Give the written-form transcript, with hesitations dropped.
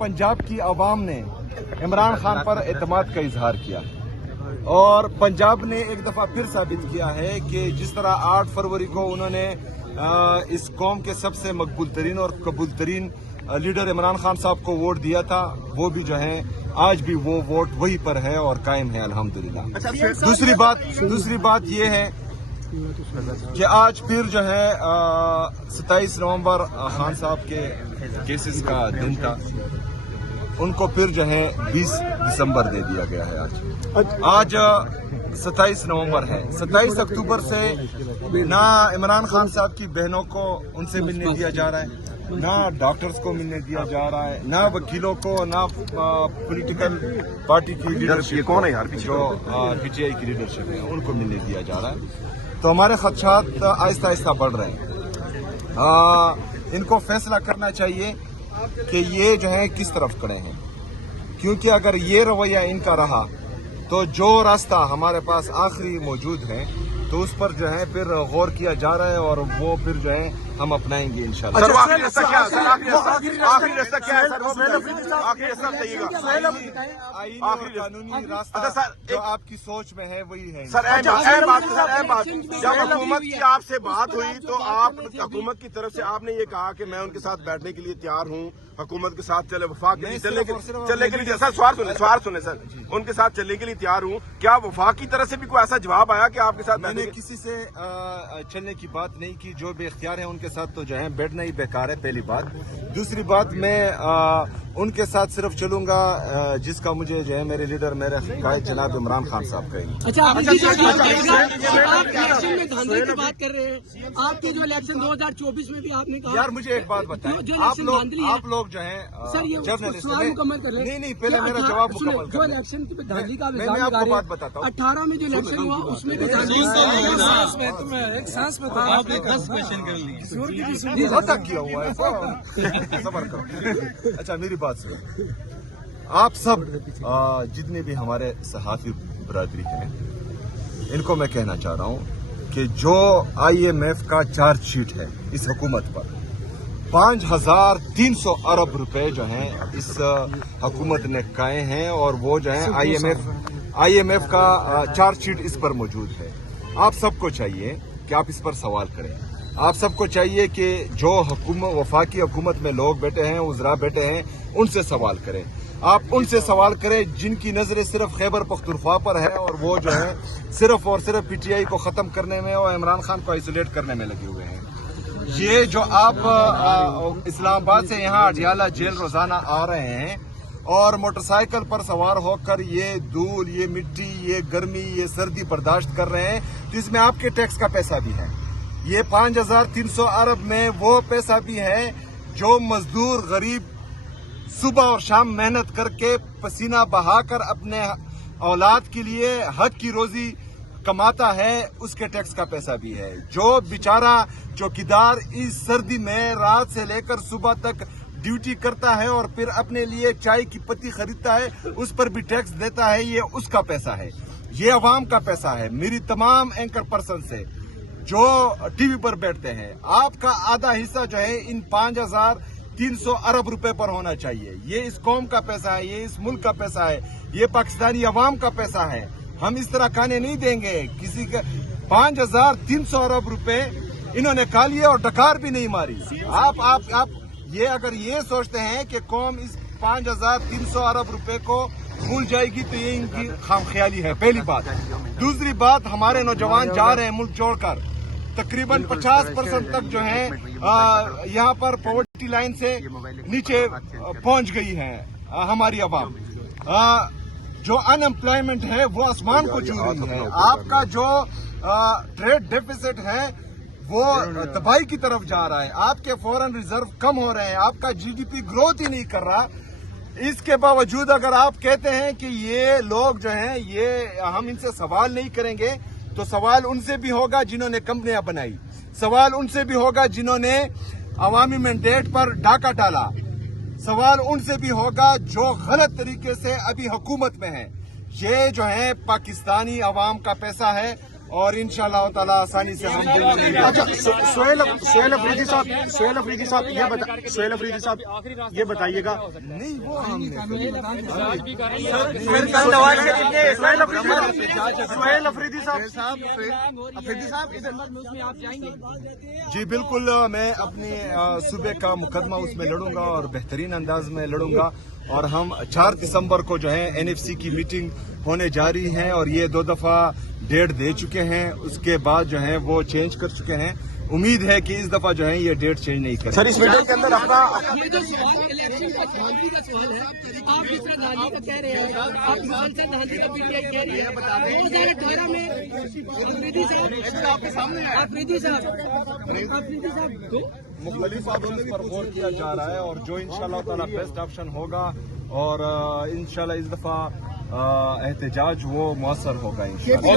पंजाब की आवाम ने इमरान खान पर एतमाद का इजहार किया और पंजाब ने एक दफा फिर साबित किया है कि जिस तरह 8 फरवरी को उन्होंने इस कौम के सबसे मकबूल तरीन और कबूल तरीन लीडर इमरान खान साहब को वोट दिया था, वो भी जो है आज भी वो वोट वही पर है और कायम है अल्हम्दुलिल्लाह। दूसरी बात ये है कि आज फिर जो है 27 नवंबर खान साहब के केसेस का दिन था, उनको फिर जो है 20 दिसंबर दे दिया गया है। आज 27 नवंबर है। 27 अक्टूबर से ना इमरान खान साहब की बहनों को उनसे मिलने दिया जा रहा है, ना डॉक्टर्स को मिलने दिया जा रहा है, ना वकीलों को, ना पॉलिटिकल पार्टी की लीडरशिप, कौन है यार जो पीटीआई की लीडरशिप है, उनको मिलने दिया जा रहा है। तो हमारे खदशात आहिस्ता आहिस्ता बढ़ रहे हैं। इनको फैसला करना चाहिए कि ये जो है किस तरफ खड़े हैं, क्योंकि अगर ये रवैया इनका रहा तो जो रास्ता हमारे पास आखिरी मौजूद है तो उस पर जो है फिर गौर किया जा रहा है और वो फिर जो है हम अपनाएंगे इंशाल्लाह। आखिरी रास्ता क्या है सर? आखिरी रास्ता आखिरी कानूनी रास्ता जो आपकी सोच में है वही है सर। अहम बात जब हुकूमत की आपसे बात हुई तो आप हुकूमत की तरफ से आपने ये कहा कि मैं उनके साथ बैठने के लिए तैयार हूँ, हुकूमत के साथ चले वफाक के लिए चलने के लिए। सर सवाल सुने सर, उनके साथ चलने के लिए तैयार हूँ। क्या वफाक की तरफ से भी कोई ऐसा जवाब आया कि आपके साथ? मैंने किसी से चलने की बात नहीं की, जो बेख्तियार है उनके साथ तो जो है बैठना ही बेकार है, पहली बात। दूसरी बात, मैं उनके साथ सिर्फ चलूंगा जिसका मुझे जो है मेरे लीडर, मेरे कायद जनाब इमरान खान साहब कहेंगे। अच्छा, आप इलेक्शन में धांधली की बात कर रहे हैं, आपकी जो इलेक्शन 2024 में भी आपने कहा। यार मुझे एक बात बताएं, आप लोग जो है जर्नलिस्ट मुकम्मल कर रहे। नहीं, पहले मेरा जवाब मुकम्मल जो इलेक्शन की धांधली का मैं आपको बात बताता हूँ। 18 में जो इलेक्शन हुआ उसमें भी धांधली एक सांस में तो आपने 10 क्वेश्चन कर लिए, अटक किया हुआ है। सबर करो। अच्छा मेरी बात सुनो, आप सब जितने भी हमारे सहाफी बरादरी हैं, इनको मैं कहना चाह रहा हूं कि जो IMF का चार्जशीट है इस हुकूमत पर 5300 अरब रुपए जो हैं इस हुकूमत ने खाए हैं और वो जो है IMF का चार्जशीट इस पर मौजूद है। आप सबको चाहिए कि आप इस पर सवाल करें। आप सबको चाहिए कि जो वफाकी हुकूमत में लोग बैठे हैं, उज़रा बैठे हैं, उनसे सवाल करें। आप उनसे सवाल करें जिनकी नजरें सिर्फ खैबर पख्तूनख्वा पर है और वो जो है सिर्फ और सिर्फ PTI को खत्म करने में और इमरान खान को आइसोलेट करने में लगे हुए हैं। ये जो आप इस्लामाबाद से यहाँ अडियाला जेल रोजाना आ रहे हैं और मोटरसाइकिल पर सवार होकर ये धूल, ये मिट्टी, ये गर्मी, ये सर्दी बर्दाश्त कर रहे हैं, तो इसमें आपके टैक्स का पैसा भी है। ये 5300 अरब में वो पैसा भी है जो मजदूर गरीब सुबह और शाम मेहनत करके पसीना बहाकर अपने औलाद के लिए हक की रोजी कमाता है, उसके टैक्स का पैसा भी है। जो बेचारा चौकीदार इस सर्दी में रात से लेकर सुबह तक ड्यूटी करता है और फिर अपने लिए चाय की पत्ती खरीदता है, उस पर भी टैक्स देता है, ये उसका पैसा है, ये अवाम का पैसा है। मेरी तमाम एंकर पर्सन से जो टीवी पर बैठते हैं, आपका आधा हिस्सा जो है इन 5300 अरब रुपए पर होना चाहिए। ये इस कौम का पैसा है, ये इस मुल्क का पैसा है, ये पाकिस्तानी अवाम का पैसा है। हम इस तरह खाने नहीं देंगे किसी का। 5300 अरब रुपए इन्होंने खा लिए और डकार भी नहीं मारी। आप ये अगर ये सोचते हैं कि कौम इस 5300 अरब रुपए को भूल जाएगी तो ये इनकी खामख्याली है, पहली बात। दूसरी बात, हमारे नौजवान जा रहे हैं मुल्क छोड़कर, तकरीबन 50% तक जो है यहाँ पर पॉवर्टी लाइन से नीचे पहुंच गई है हमारी आवाम। जो अनएम्प्लॉयमेंट है वो आसमान को छू रही है। आपका जो ट्रेड डेफिसिट है वो तबाही की तरफ जा रहा है, आपके फॉरेन रिजर्व कम हो रहे हैं, आपका GDP ग्रोथ ही नहीं कर रहा। इसके बावजूद अगर आप कहते हैं कि ये लोग जो हैं ये हम इनसे सवाल नहीं करेंगे, तो सवाल उनसे भी होगा जिन्होंने कंपनियां बनाई, सवाल उनसे भी होगा जिन्होंने अवामी मैंडेट पर डाका डाला, सवाल उनसे भी होगा जो गलत तरीके से अभी हुकूमत में है। ये जो है पाकिस्तानी अवाम का पैसा है और इंशाल्लाह ताला आसानी से हम दिल्ली में अच्छा सोहेल अफरीदी साहब ये बताइएगा नहीं वो हमने सोहेल अफरीदी साहब आप जाएंगे जी बिल्कुल मैं अपने सूबे का मुकदमा उसमें लड़ूंगा और बेहतरीन अंदाज में लड़ूंगा और हम 4 दिसंबर को जो है एनएफसी की मीटिंग होने जा रही है और ये 2 दफा डेट दे चुके हैं, उसके बाद जो है वो चेंज कर चुके हैं। उम्मीद है कि इस दफा जो है ये डेट चेंज नहीं करेंगे। सर इस मीटिंग के अंदर अपना ये जो सवाल इलेक्शन का गांधी का सवाल है, आप जिस तरह गांधी का कह रहे हैं, आप मुसलसल गांधी का पीटीआई कह रही है। 2018 में अफरीदी साहब आपके सामने अफरीदी साहब मुख्तलिफ ऑप्शन पर गौर किया जा रहा है और जो इंशाल्लाह ताला बेस्ट ऑप्शन होगा और इंशाल्लाह इस दफा एहतजाज वो मौसर होगा इंशाल्लाह।